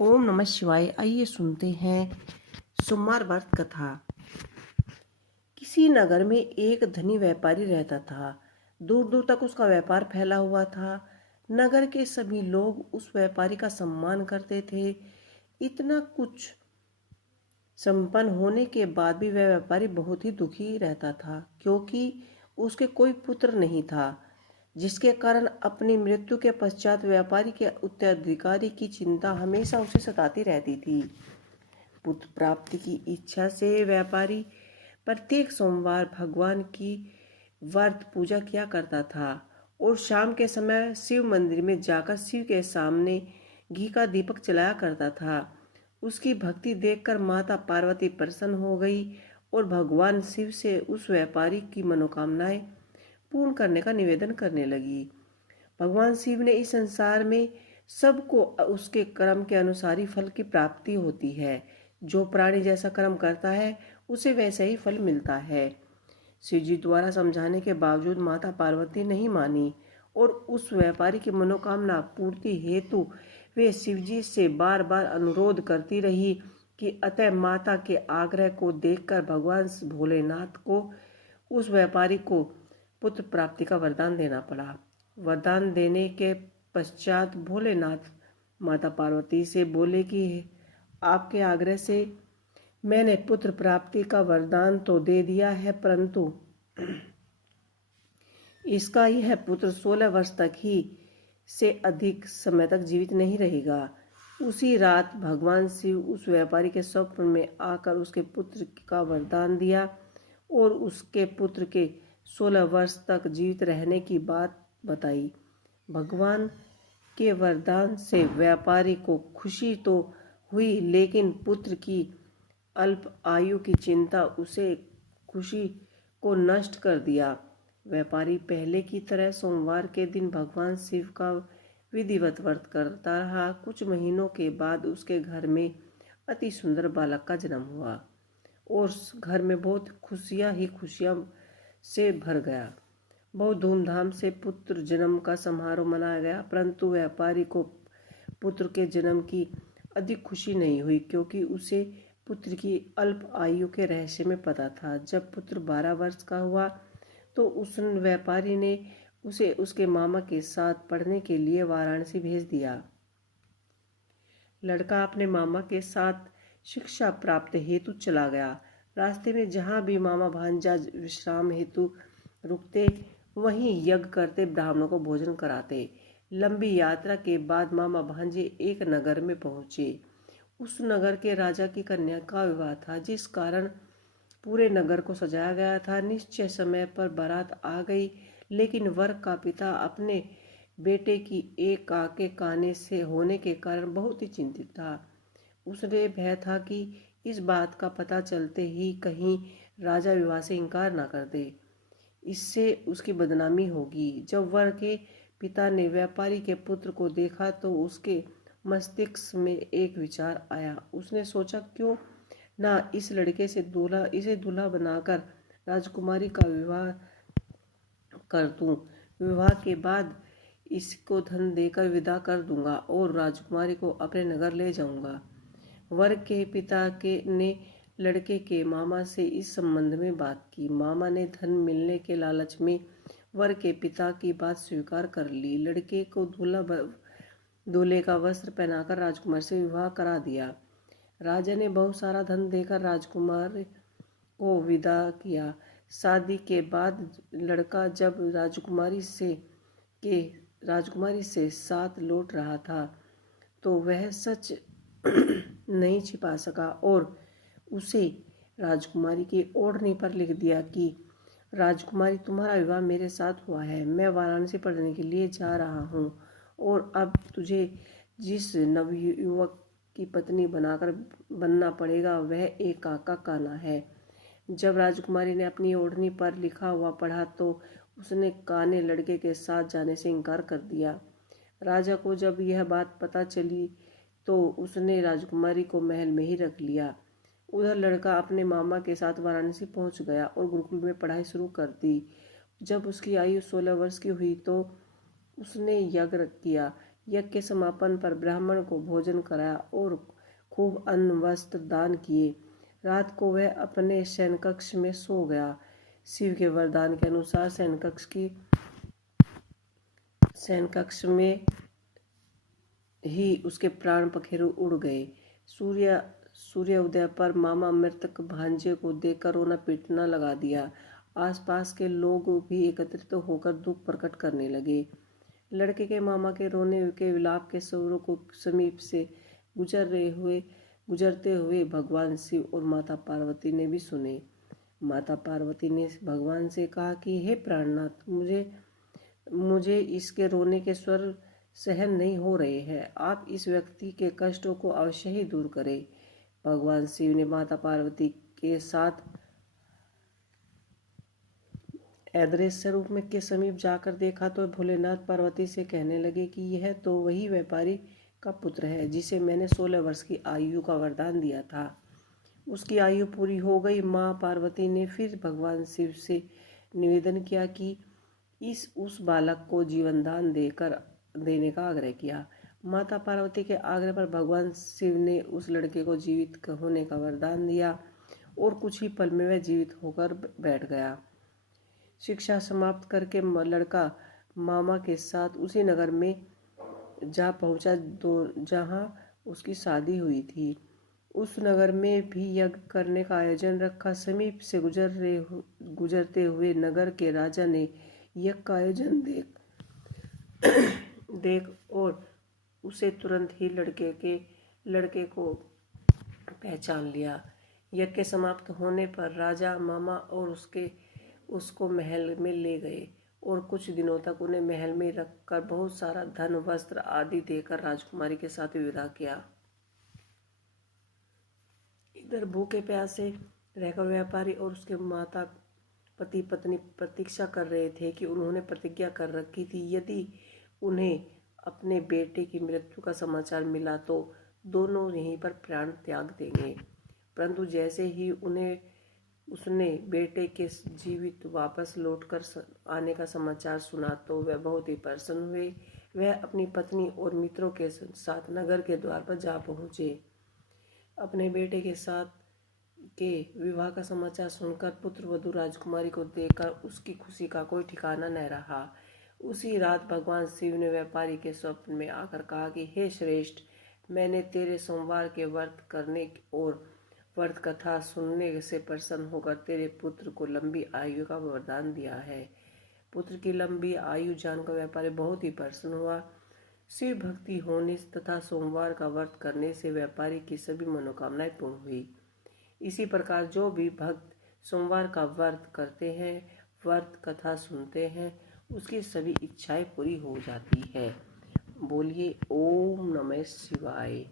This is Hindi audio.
ओम नमः शिवाय। आइए सुनते हैं सोमवार व्रत कथा। किसी नगर में एक धनी व्यापारी रहता था। दूर दूर तक उसका व्यापार फैला हुआ था। नगर के सभी लोग उस व्यापारी का सम्मान करते थे। इतना कुछ संपन्न होने के बाद भी वह व्यापारी बहुत ही दुखी रहता था, क्योंकि उसके कोई पुत्र नहीं था, जिसके कारण अपनी मृत्यु के पश्चात व्यापारी के उत्तराधिकारी की चिंता हमेशा उसे सताती रहती थी। पुत्र प्राप्ति की इच्छा से व्यापारी प्रत्येक सोमवार भगवान की व्रत पूजा किया करता था और शाम के समय शिव मंदिर में जाकर शिव के सामने घी का दीपक जलाया करता था। उसकी भक्ति देखकर माता पार्वती प्रसन्न हो गई और भगवान शिव से उस व्यापारी की मनोकामनाएं पूर्ण करने का निवेदन करने लगी। भगवान शिव ने इस संसार में सबको उसके कर्म के अनुसार ही फल की प्राप्ति होती है। जो प्राणी जैसा कर्म करता है उसे वैसा ही फल मिलता है। शिव जी द्वारा समझाने के बावजूद माता पार्वती नहीं मानी और उस व्यापारी की मनोकामना पूर्ति हेतु वे शिव जी से बार बार अनुरोध करती रही कि अतः माता के आग्रह को देखकर भगवान भोलेनाथ को उस व्यापारी को पुत्र प्राप्ति का वरदान देना पड़ा। वरदान देने के पश्चात भोलेनाथ माता पार्वती से बोले कि आपके आग्रह से मैंने पुत्र प्राप्ति का वरदान तो दे दिया है, परंतु इसका यह पुत्र 16 वर्ष तक ही से अधिक समय तक जीवित नहीं रहेगा। उसी रात भगवान शिव उस व्यापारी के स्वप्न में आकर उसके पुत्र का वरदान दिया और उसके पुत्र के 16 वर्ष तक जीवित रहने की बात बताई। भगवान के वरदान से व्यापारी को खुशी तो हुई, लेकिन पुत्र की अल्प आयु की चिंता उसे खुशी को नष्ट कर दिया। व्यापारी पहले की तरह सोमवार के दिन भगवान शिव का विधिवत व्रत करता रहा। कुछ महीनों के बाद उसके घर में अति सुंदर बालक का जन्म हुआ और घर में बहुत खुशियां से भर गया। बहुत धूमधाम से पुत्र जन्म का समारोह मनाया गया, परंतु व्यापारी को पुत्र के जन्म की अधिक खुशी नहीं हुई, क्योंकि उसे पुत्र की अल्प आयु के रहस्य में पता था। जब पुत्र 12 वर्ष का हुआ तो उस व्यापारी ने उसे उसके मामा के साथ पढ़ने के लिए वाराणसी भेज दिया। लड़का अपने मामा के साथ शिक्षा प्राप्त हेतु चला गया। रास्ते में जहाँ भी मामा भांजा विश्राम हेतु रुकते, वहीं यज्ञ करते, ब्राह्मणों को भोजन कराते। लंबी यात्रा के बाद मामा भांजे एक नगर में पहुंचे। उस नगर के राजा की कन्या का विवाह था, जिस कारण पूरे नगर को सजाया गया था। निश्चय समय पर बारात आ गई, लेकिन वर का पिता अपने बेटे की एक काके काने से होने के कारण बहुत ही चिंतित था। उसने भय था कि इस बात का पता चलते ही कहीं राजा विवाह से इनकार न कर दे, इससे उसकी बदनामी होगी। जब वर के पिता ने व्यापारी के पुत्र को देखा तो उसके मस्तिष्क में एक विचार आया। उसने सोचा, क्यों ना इस लड़के से इसे दूल्हा बनाकर राजकुमारी का विवाह कर दूं। विवाह के बाद इसको धन देकर विदा कर दूंगा और राजकुमारी को अपने नगर ले जाऊंगा। वर के पिता के ने लड़के के मामा से इस संबंध में बात की। मामा ने धन मिलने के लालच में वर के पिता की बात स्वीकार कर ली। लड़के को दूल्हे का वस्त्र पहनाकर राजकुमार से विवाह करा दिया। राजा ने बहुत सारा धन देकर राजकुमार को विदा किया। शादी के बाद लड़का जब राजकुमारी से साथ लौट रहा था तो वह सच नहीं छिपा सका और उसे राजकुमारी की ओढ़नी पर लिख दिया कि राजकुमारी, तुम्हारा विवाह मेरे साथ हुआ है। मैं वाराणसी पढ़ने के लिए जा रहा हूँ और अब तुझे जिस नवयुवक की पत्नी बनना पड़ेगा वह एक काका काना है। जब राजकुमारी ने अपनी ओढ़नी पर लिखा हुआ पढ़ा तो उसने काने लड़के के साथ जाने से इनकार कर दिया। राजा को जब यह बात पता चली तो उसने राजकुमारी को महल में ही रख लिया। उधर लड़का अपने मामा के साथ वाराणसी पहुंच गया और गुरुकुल में पढ़ाई शुरू कर दी। जब उसकी आयु 16 वर्ष की हुई तो उसने यज्ञ किया। यज्ञ के समापन पर ब्राह्मण को भोजन कराया और खूब अन्न वस्त्र दान किए। रात को वह अपने शयनकक्ष में सो गया। शिव के वरदान के अनुसार शयनकक्ष में ही उसके प्राण पखेरु उड़ गए। सूर्य उदय पर मामा मृतक भांजे को देखकर रोना पीटना लगा दिया। आसपास के लोग भी एकत्रित होकर दुख प्रकट करने लगे। लड़के के मामा के रोने के विलाप के स्वरों को समीप से गुजरते हुए भगवान शिव और माता पार्वती ने भी सुने। माता पार्वती ने भगवान से कहा कि हे प्राणनाथ, मुझे इसके रोने के स्वर सहन नहीं हो रहे हैं। आप इस व्यक्ति के कष्टों को अवश्य ही दूर करें। भगवान शिव ने माता पार्वती के साथ अदृश्य रूप में के समीप जाकर देखा तो भोलेनाथ पार्वती से कहने लगे कि यह तो वही व्यापारी का पुत्र है जिसे मैंने 16 वर्ष की आयु का वरदान दिया था। उसकी आयु पूरी हो गई। माँ पार्वती ने फिर भगवान शिव से निवेदन किया कि उस बालक को जीवन दान देने का आग्रह किया। माता पार्वती के आग्रह पर भगवान शिव ने उस लड़के को जीवित होने का वरदान दिया और कुछ ही पल में वह जीवित होकर बैठ गया। शिक्षा समाप्त करके लड़का मामा के साथ उसी नगर में जा पहुंचा जहां उसकी शादी हुई थी। उस नगर में भी यज्ञ करने का आयोजन रखा। समीप से गुजरते हुए नगर के राजा ने यज्ञ का आयोजन देख और उसे तुरंत ही लड़के को पहचान लिया। यज्ञ के समाप्त होने पर राजा मामा और उसको महल में ले गए और कुछ दिनों तक उन्हें महल में रखकर बहुत सारा धन वस्त्र आदि देकर राजकुमारी के साथ विदा किया। इधर भूखे प्यासे रहकर व्यापारी और उसके माता पति पत्नी प्रतीक्षा कर रहे थे कि उन्होंने प्रतिज्ञा कर रखी थी यदि उन्हें अपने बेटे की मृत्यु का समाचार मिला तो दोनों यहीं पर प्राण त्याग देंगे। परंतु जैसे ही उसने बेटे के जीवित वापस लौटकर आने का समाचार सुना तो वह बहुत ही प्रसन्न हुए। वह अपनी पत्नी और मित्रों के साथ नगर के द्वार पर जा पहुंचे। अपने बेटे के साथ के विवाह का समाचार सुनकर पुत्र वधू राजकुमारी को देखकर उसकी खुशी का कोई ठिकाना न रहा। उसी रात भगवान शिव ने व्यापारी के स्वप्न में आकर कहा कि हे श्रेष्ठ, मैंने तेरे सोमवार के व्रत करने और व्रत कथा सुनने से प्रसन्न होकर तेरे पुत्र को लंबी आयु का वरदान दिया है। पुत्र की लंबी आयु जानकर व्यापारी बहुत ही प्रसन्न हुआ। शिव भक्ति होने तथा सोमवार का व्रत करने से व्यापारी की सभी मनोकामनाएं पूर्ण हुई। इसी प्रकार जो भी भक्त सोमवार का व्रत करते हैं, व्रत कथा सुनते हैं, उसकी सभी इच्छाएं पूरी हो जाती है। बोलिए ओम नमः शिवाय।